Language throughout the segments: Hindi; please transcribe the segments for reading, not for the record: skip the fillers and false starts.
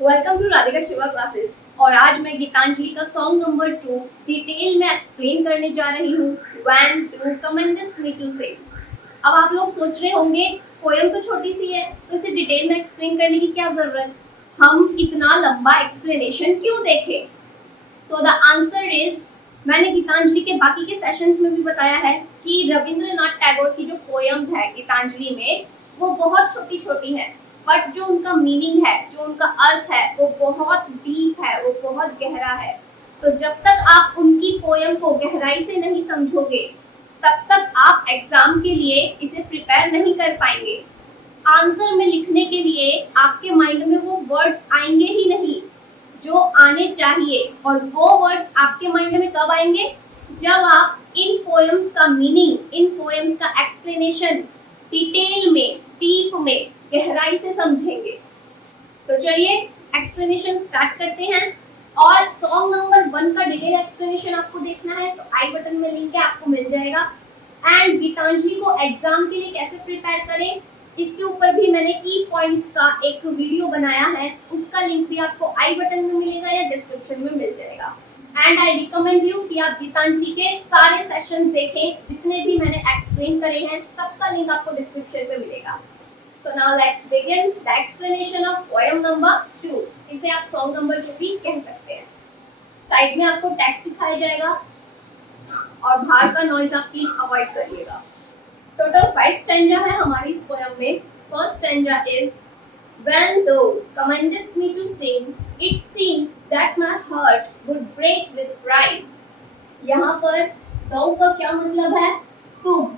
Welcome to Radhika Shiva classes. और आज मैं गीतांजलि का सॉन्ग नंबर 2 डिटेल में एक्सप्लेन करने जा रही हूँ। When to commandest me to say. अब आप लोग सोच रहे होंगे पोयम तो छोटी सी है, तो इसे डिटेल में एक्सप्लेन करने की क्या जरूरत, हम इतना लंबा एक्सप्लेनेशन क्यों देखें। सो द आंसर इज, मैंने गीतांजलि के बाकी के सेशंस में भी बताया है कि रविंद्रनाथ टैगोर की जो पोयम्स है गीतांजलि में, वो बहुत छोटी छोटी है, बट जो उनका मीनिंग है, जो उनका अर्थ है, वो बहुत डीप है, वो बहुत गहरा है। तो जब तक आप उनकी पोयम को गहराई से नहीं समझोगे, तब तक आप एग्जाम के लिए इसे प्रिपेयर नहीं कर पाएंगे। आंसर में लिखने के लिए आपके माइंड में वो वर्ड्स आएंगे ही नहीं जो आने चाहिए। और वो वर्ड्स आपके माइंड में कब आएंगे, जब आप इन पोएम्स का मीनिंग, इन पोएम्स का एक्सप्लेनेशन डिटेल में, डीप में, गहराई से समझेंगे। तो चलिए एक्सप्लेनेशन स्टार्ट करते हैं। और सॉन्ग नंबर 1 का डिटेल एक्सप्लेनेशन आपको देखना है तो आई बटन में लिंक है, आपको मिल जाएगा। एंड गीतांजलि को एग्जाम के लिए कैसे प्रिपेयर करें, इसके ऊपर भी मैंने की पॉइंट्स का एक वीडियो बनाया है, उसका लिंक भी आपको आई बटन में मिलेगा या डिस्क्रिप्शन में मिल जाएगा। एंड आई रिकमेंड यू कि आप गीतांजलि के सारे सेशंस देखें, जितने भी मैंने एक्सप्लेन करे हैं सबका लिंक आपको डिस्क्रिप्शन में मिलेगा। So now let's begin the explanation of poem number 2. इसे आप सॉन्ग नंबर 2 भी कह सकते हैं। साइड में आपको टेक्स्ट दिखाया जाएगा और बाहर का नॉइज आप प्लीज अवॉइड करिएगा। टोटल 5 स्टैंजा है हमारी इस पोएम में। First stanza is, When thou commandest me to sing, it seems that my heart would break with pride. यहाँ पर thou का क्या मतलब है, तुम।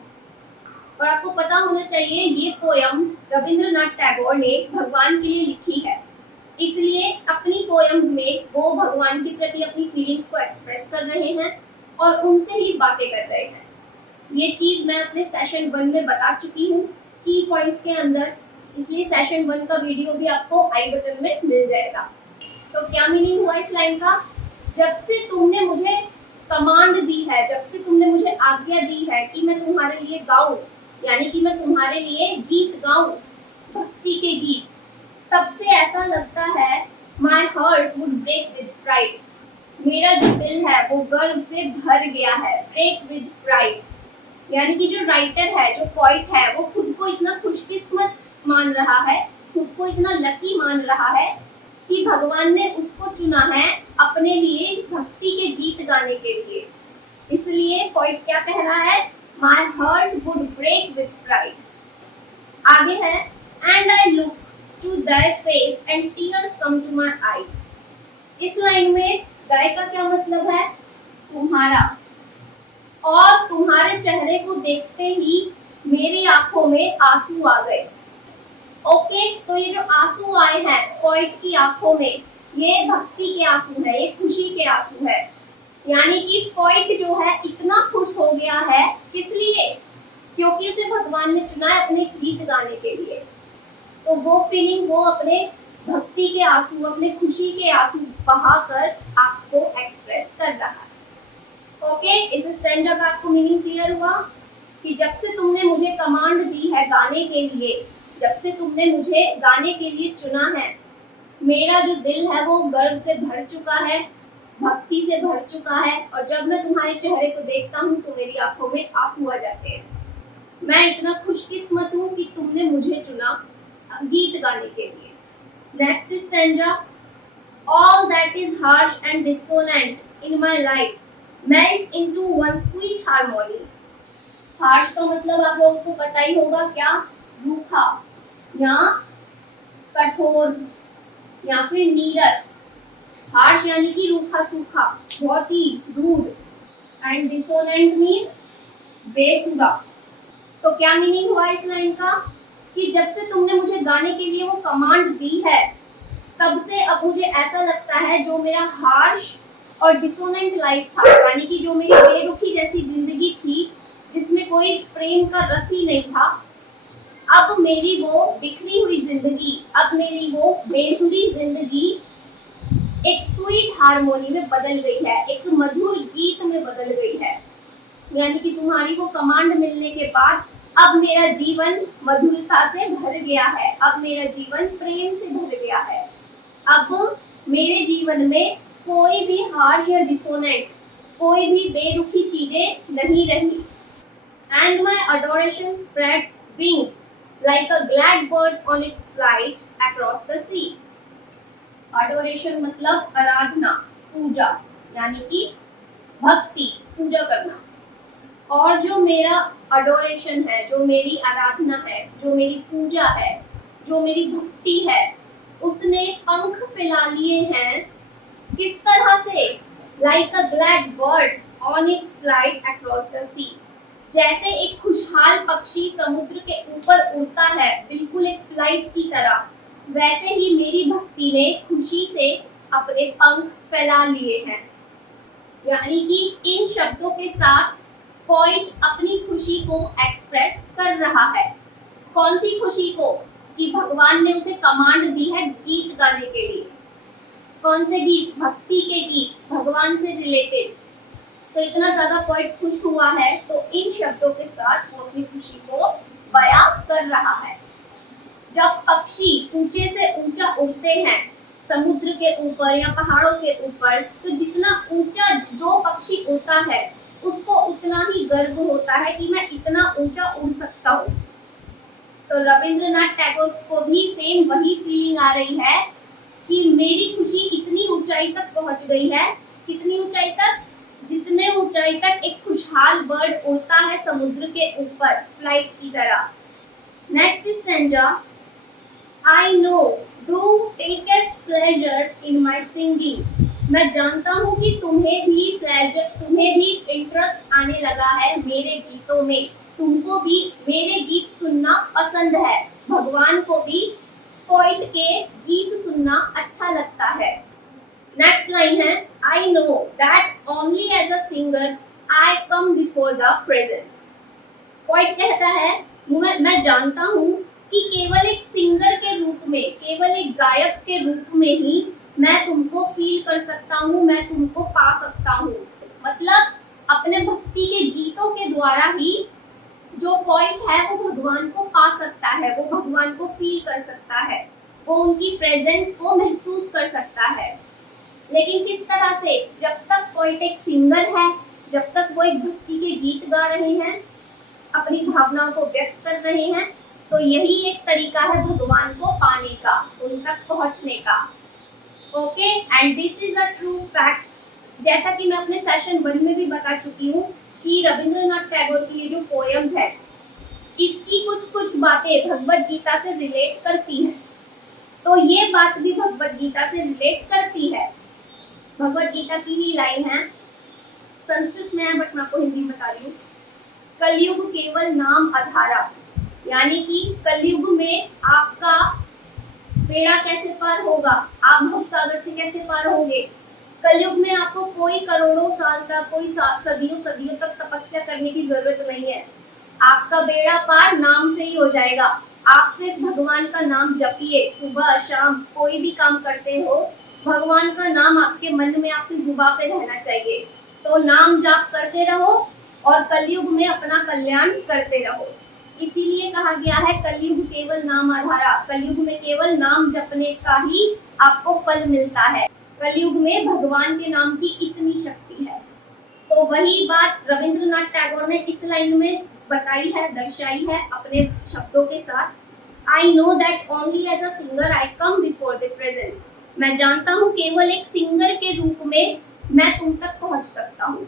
और आपको पता होना चाहिए ये पोयम रविंद्रनाथ टैगोर ने भगवान के लिए लिखी है, इसलिए अपनी पोयम्स में वो भगवान के प्रति अपनी फीलिंग्स को एक्सप्रेस कर रहे हैं और उनसे ही बातें कर रहे हैं। ये चीज मैं अपने सेशन 1 में बता चुकी हूँ की पॉइंट्स के अंदर, इसलिए सेशन 1 का वीडियो भी आपको आई बटन में मिल जाएगा। तो क्या मीनिंग हुआ इस लाइन का, जब से तुमने मुझे कमांड दी है, जब से तुमने मुझे आज्ञा दी है कि मैं तुम्हारे लिए गाऊं, यानी कि मैं तुम्हारे लिए गीत गाऊं, भक्ति के गीत, तब से ऐसा लगता है my heart would break with pride, मेरा जो दिल है वो गर्व से भर गया है। ब्रेक विद प्राइड यानी कि जो राइटर है, जो पोइट है, वो खुद को इतना खुशकिस्मत मान रहा है, खुद को इतना लकी मान रहा है कि भगवान ने उसको चुना है अपने लिए भक्ति के गीत गाने के लिए। इसलिए पोइट क्या कह रहा है, My heart would break with pride. आगे है, and I look to thy face and tears come to my eyes. इस लाइन में thy का क्या मतलब है, तुम्हारा। और तुम्हारे चेहरे को देखते ही मेरी आंखों में आंसू आ गए। ओके, तो ये जो आंसू आए हैं पोइट की आंखों में, ये भक्ति के आंसू है, ये खुशी के आंसू है। यानी कि पोइट जो है इतना खुश हो गया है, इसलिए क्योंकि उसे भगवान ने चुना है अपने गीत गाने के लिए। तो वो फीलिंग वो अपने भक्ति के आंसू, अपने खुशी के आंसू बहाकर आपको एक्सप्रेस कर रहा है। ओके, इस स्टैंजा का आपको मीनिंग क्लियर हुआ कि जब से तुमने मुझे कमांड दी है गाने के लिए, जब से तुमने मुझे गाने के लिए चुना है, मेरा जो दिल है वो गर्व से भर चुका है, भक्ति से भर चुका है। और जब मैं तुम्हारे चेहरे को देखता हूँ तो मेरी आंखों में आंसू आ जाते हैं। मैं इतना खुशकिस्मत हूँ कि तुमने मुझे चुना गीत गाने के लिए। Next stanza, all that is harsh and डिसोनेंट in my life melts into one sweet harmony. Harsh का मतलब आप लोगों को पता ही होगा, क्या, रूखा या कठोर या फिर नीरस। हार्श यानी कि रूखा सूखा, बहुत ही रूड। एंड डिसोनेंट मीन्स बेसुरा। तो क्या मीनिंग हुआ इस लाइन का कि जब से तुमने मुझे गाने के लिए वो कमांड दी है, तब से अब मुझे ऐसा लगता है जो मेरा हार्श और डिसोनेंट लाइफ था, यानी कि जो मेरी बेरुखी जैसी जिंदगी थी जिसमें कोई प्रेम का रस ही नहीं था, अब मेरी वो बिखरी हुई जिंदगी, अब मेरी वो बेसुरी जिंदगी एक स्वीट हार्मोनी में बदल गई है, एक मधुर गीत में बदल गई है। यानी कि तुम्हारी वो कमांड मिलने के बाद अब मेरा जीवन मधुरता से भर गया है, अब मेरा जीवन प्रेम से भर गया है। अब मेरे जीवन में कोई भी हार्श या डिसोनेंट, कोई भी बेरुखी चीजें नहीं रही। And my adoration spreads wings like a glad bird on its flight across the sea. Adoration मतलब आराधना, पूजा, यानी कि भक्ति, पूजा करना। और जो मेरा अडोरेशन है, जो मेरी आराधना है, जो मेरी पूजा है, जो मेरी भक्ति है, उसने पंख फैला लिए हैं। किस तरह से? Like a glad bird on its flight across the sea. जैसे एक खुशहाल पक्षी समुद्र के ऊपर उड़ता है, बिल्कुल एक फ्लाइट की तरह, वैसे ही मेरी भक्ति ने खुशी से अपने पंख फैला लिए हैं। यानी कि इन शब्दों के साथ पोएट अपनी खुशी को एक्सप्रेस कर रहा है। कौन सी खुशी को? कि भगवान ने उसे कमांड दी है गीत गाने के लिए। कौन से गीत? भक्ति के गीत, भगवान से रिलेटेड। तो इतना ज्यादा पोएट खुश हुआ है, तो इन शब्दों के साथ वो अपनी खुशी को बयां कर रहा है। जब पक्षी ऊंचे से ऊंचा उड़ते हैं समुद्र के ऊपर या पहाड़ों के ऊपर, तो जितना ऊंचा जो पक्षी उड़ता है उसको उतना ही गर्व होता है कि मैं इतना ऊंचा उड़ सकता हूँ। तो रविंद्रनाथ टैगोर को भी सेम वही फीलिंग आ रही है कि मेरी खुशी इतनी ऊंचाई तक पहुंच गई है। कितनी ऊंचाई तक? जितने ऊंचाई तक एक खुशहाल बर्ड उड़ता है समुद्र के ऊपर फ्लाइट की तरह। Next stanza, I know thou takest pleasure in my singing. मैं जानता हूँ कि तुम्हें भी इंटरेस्ट आने लगा है मेरे गीतों में, तुमको भी मेरे गीत सुनना पसंद है। भगवान को भी पोएट के गीत सुनना अच्छा लगता है। नेक्स्ट लाइन है, I know that only as a singer I come before the presence. Poet कहता है, मैं जानता हूँ कि केवल एक सिंगर के रूप में, केवल एक गायक के रूप में ही मैं तुमको फील कर सकता हूँ, मैं तुमको पा सकता हूँ। मतलब अपने भक्ति के गीतों के द्वारा ही जो पोएट है वो भगवान को पा सकता है, वो भगवान को फील कर सकता है, वो उनकी प्रेजेंस को महसूस कर सकता है। लेकिन किस तरह से? जब तक पोएट एक सिंगर है, जब तक वो एक भक्ति के गीत गा रहे हैं, अपनी भावनाओं को व्यक्त कर रहे हैं, तो यही एक तरीका है भगवान को पाने का, उन तक पहुंचने का। Okay, and this is a true fact. जैसा कि मैं अपने सेशन 1 में भी बता चुकी हूँ कि रविंद्रनाथ टैगोर की ये जो पोएम्स है, इसकी कुछ बातें भगवत गीता से रिलेट करती हैं। तो ये बात भी भगवत गीता से रिलेट करती है। भगवत गीता की ही लाइन है, संस्कृत में है बट मैं आपको हिंदी में बता रही हूँ। कलयुग केवल नाम आधारा, यानी कि कलयुग में आपका बेड़ा कैसे पार होगा, आप भवसागर से कैसे पार होंगे। कलयुग में आपको कोई करोड़ों साल तक, कोई सदियों तक तपस्या करने की जरूरत नहीं है। आपका बेड़ा पार नाम से ही हो जाएगा। आप सिर्फ भगवान का नाम जपिए, सुबह शाम कोई भी काम करते हो, भगवान का नाम आपके मन में, आपकी जुबान पे रहना चाहिए। तो नाम जाप करते रहो और कलयुग में अपना कल्याण करते रहो। इसीलिए कहा गया है कलयुग केवल नाम आधारा, कलयुग में केवल नाम जपने का ही आपको फल मिलता है। कलयुग में भगवान के नाम की इतनी शक्ति है। तो वही बात रविंद्रनाथ टैगोर ने इस लाइन में बताई है, दर्शाई है अपने शब्दों के साथ। I know that only as a singer I come before the presence. मैं जानता हूँ केवल एक सिंगर के रूप में मैं तुम तक पहुँच सकता हूँ।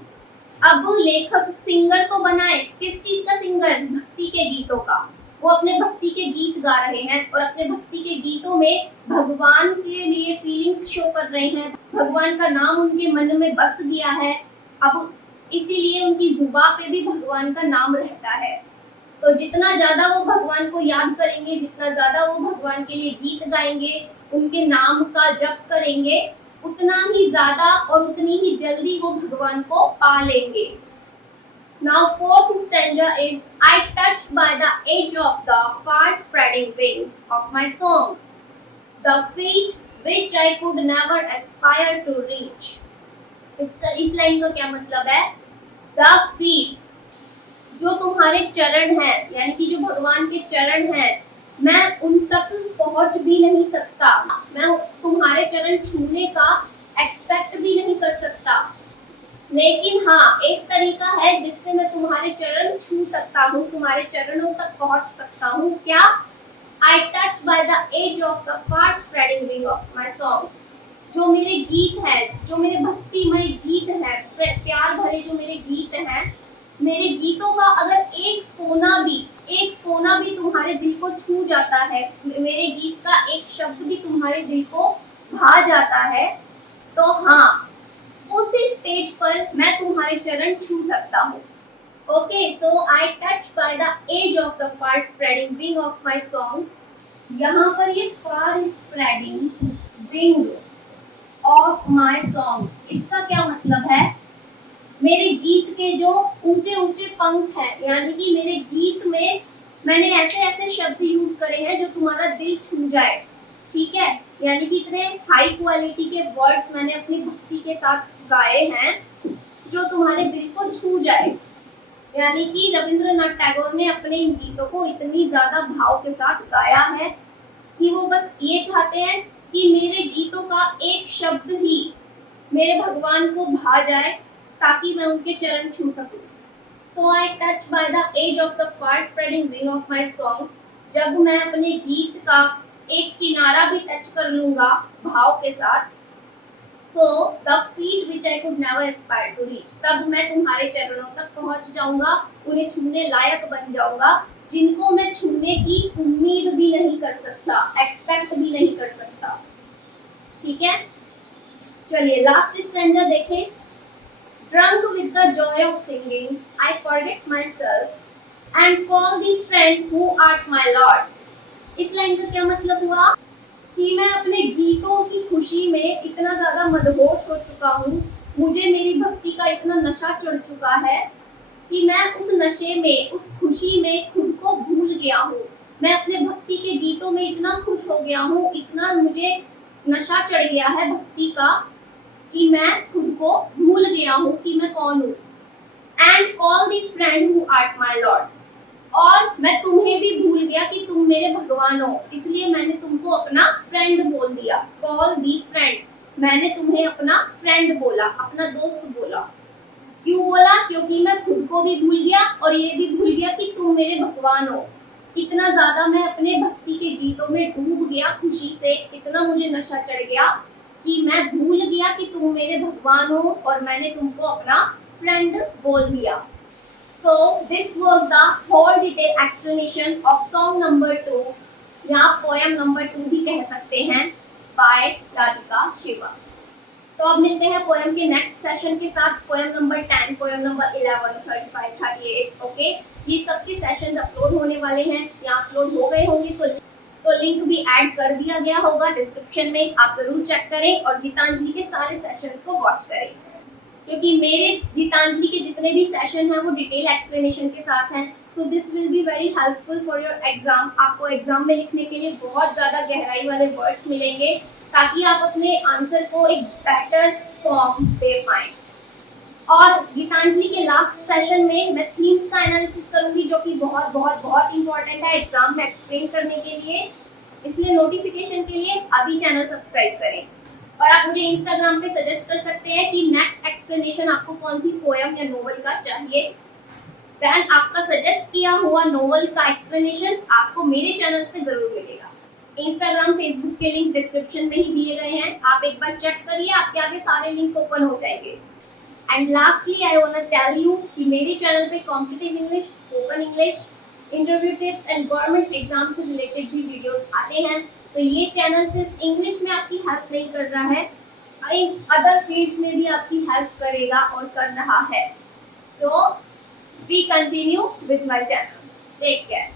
अब लेखक सिंगर तो बनाए, किस चीज का सिंगर? भक्ति के गीतों का। वो अपने भक्ति के गीत गा रहे हैं और अपने भक्ति के गीतों में भगवान के लिए फीलिंग्स शो कर रहे हैं। भगवान का नाम उनके मन में बस गया है, अब इसीलिए उनकी जुबान पे भी भगवान का नाम रहता है। तो जितना ज्यादा वो भगवान को याद करेंगे, जितना ज्यादा वो भगवान के लिए गीत गाएंगे, उनके नाम का जप करेंगे, उतना ही ज्यादा और उतनी ही जल्दी वो भगवान को पा लेंगे। Now fourth stanza is, I touched by the edge of the far spreading wing of my song, the feet which I could never aspire to reach. इस लाइन का क्या मतलब है? The feet, जो तुम्हारे चरण हैं, यानी कि जो भगवान के चरण हैं, मैं उन तक पहुंच भी नहीं सकता, मैं तुम्हारे चरण छूने का एक्सपेक्ट भी नहीं कर सकता। लेकिन हाँ, एक तरीका है जिससे मैं तुम्हारे चरण छू सकता हूँ, तुम्हारे चरणों तक पहुंच सकता हूँ। क्या? I touch by the edge of the far spreading wing of my song। जो मेरे गीत है, जो मेरे भक्तिमय गीत है, प्यार भरे जो मेरे गीत हैं, मेरे गीतों का अगर एक कोना भी तुम्हारे दिल को छू जाता है, मेरे गीत का एक शब्द भी तुम्हारे दिल को भा जाता है, तो हाँ, उसी स्टेज पर मैं तुम्हारे चरण छू सकता हूँ। Okay, so I touch by the edge of the far spreading wing of my song. यहाँ पर ये far spreading wing of my song, इसका क्या मतलब है? मेरे गीत के जो ऊंचे ऊंचे पंख हैं, यानी कि मेरे गीत में मैंने ऐसे ऐसे शब्द यूज करे हैं जो तुम्हारा दिल छू जाए। ठीक है, यानी कि इतने हाई क्वालिटी के वर्ड्स मैंने अपनी भक्ति के साथ गाए हैं जो तुम्हारे दिल को छू जाए। यानी कि रविंद्रनाथ टैगोर ने अपने इन गीतों को इतनी ज्यादा भाव के साथ गाया है कि वो बस ये चाहते हैं कि मेरे गीतों का एक शब्द ही मेरे भगवान को भा जाए ताकि मैं उनके चरण छू सकूं। So I touch by the edge of the far spreading wing of my song. जब मैं अपने गीत का एक किनारा भी टच कर लूंगा भाव के साथ, so the feet which I could never aspire to reach, तब मैं तुम्हारे चरणों तक पहुंच जाऊंगा, उन्हें छूने लायक बन जाऊंगा, जिनको मैं छूने की उम्मीद भी नहीं कर सकता, एक्सपेक्ट भी नहीं कर सकता। ठीक है, चलिए लास्ट स्टैंजा देखें। Drunk with the joy of singing, I forget myself and call the friend who art my Lord। इस लाइन का क्या मतलब हुआ कि मैं अपने गीतों की खुशी में इतना ज्यादा मदहोश हो चुका हूँ, मुझे मेरी भक्ति का इतना नशा चढ़ चुका है कि मैं उस नशे में, उस खुशी में खुद को भूल गया हूँ। मैं अपने भक्ति के गीतों में इतना खुश हो गया हूँ, इतना मुझे नशा चढ़ गया है भक्ति का कि मैं खुद को भूल गया हूँ कि मैं कौन हूँ। And call the friend who art my lord, और मैं तुम्हें भी भूल गया कि तुम मेरे भगवान हो, इसलिए मैंने तुमको अपना फ्रेंड बोल दिया। कॉल दी फ्रेंड, मैंने तुम्हें अपना फ्रेंड बोला, अपना दोस्त बोला। क्यों बोला? क्योंकि मैं खुद को भी भूल गया और ये भी भूल गया कि तुम मेरे भगवान हो। इतना ज्यादा मैं अपने भक्ति के गीतों में डूब गया खुशी से, इतना मुझे नशा चढ़ गया कि मैं भूल गया कि तुम मेरे भगवान हो और मैंने तुमको अपना फ्रेंड बोल दिया। So this was the whole detailed explanation of song number 2, या poem number 2 भी कह सकते हैं, by राधिका शिवा। तो अब मिलते हैं पोएम के नेक्स्ट सेशन के साथ, poem number 10, poem number 11, 35, 38। Okay, ये सबके सेशन अपलोड होने वाले हैं या अपलोड हो गए होंगे, तो लिंक भी ऐड कर दिया गया होगा डिस्क्रिप्शन में, आप जरूर चेक करें और गीतांजलि के सारे सेशंस को वॉच करें, क्योंकि मेरे गीतांजलि के जितने भी सेशन हैं वो डिटेल एक्सप्लेनेशन के साथ हैं। So this will be very helpful for your exam. आपको एग्जाम में लिखने के लिए बहुत ज़्यादा गहराई वाले वर्ड्स मिलेंगे ताकि आप अपने आंसर को एक बेटर फॉर्म दे पाएं। और गीतांजलि के लास्ट सेशन में मैं थीम्स का एनालिसिस करूंगी, जो कि बहुत बहुत बहुत इंपॉर्टेंट है एग्जाम में एक्सप्लेन करने के लिए। इसलिए नोटिफिकेशन के लिए अभी चैनल सब्सक्राइब करें। और आप मुझे इंस्टाग्राम पे सजेस्ट कर सकते हैं कि नेक्स्ट एक्सप्लेनेशन आपको कौन सी पोएम या नोवेल का चाहिए। देन आपका सजेस्ट किया हुआ नोवेल का एक्सप्लेनेशन आपको मेरे चैनल पे जरूर मिलेगा। इंस्टाग्राम, फेसबुक के लिंक डिस्क्रिप्शन में ही दिए गए हैं, आप एक बार चेक करिए, आपके आगे सारे लिंक ओपन हो जाएंगे। And lastly I want to tell you कि मेरे चैनल पे competitive English, spoken English, interview tips and government exam से रिलेटेड भी वीडियोस आते हैं। तो ये चैनल सिर्फ इंग्लिश में आपकी हेल्प नहीं कर रहा है, अदर फील्ड्स में भी आपकी हेल्प करेगा और कर रहा है। So we continue with my channel. Take care.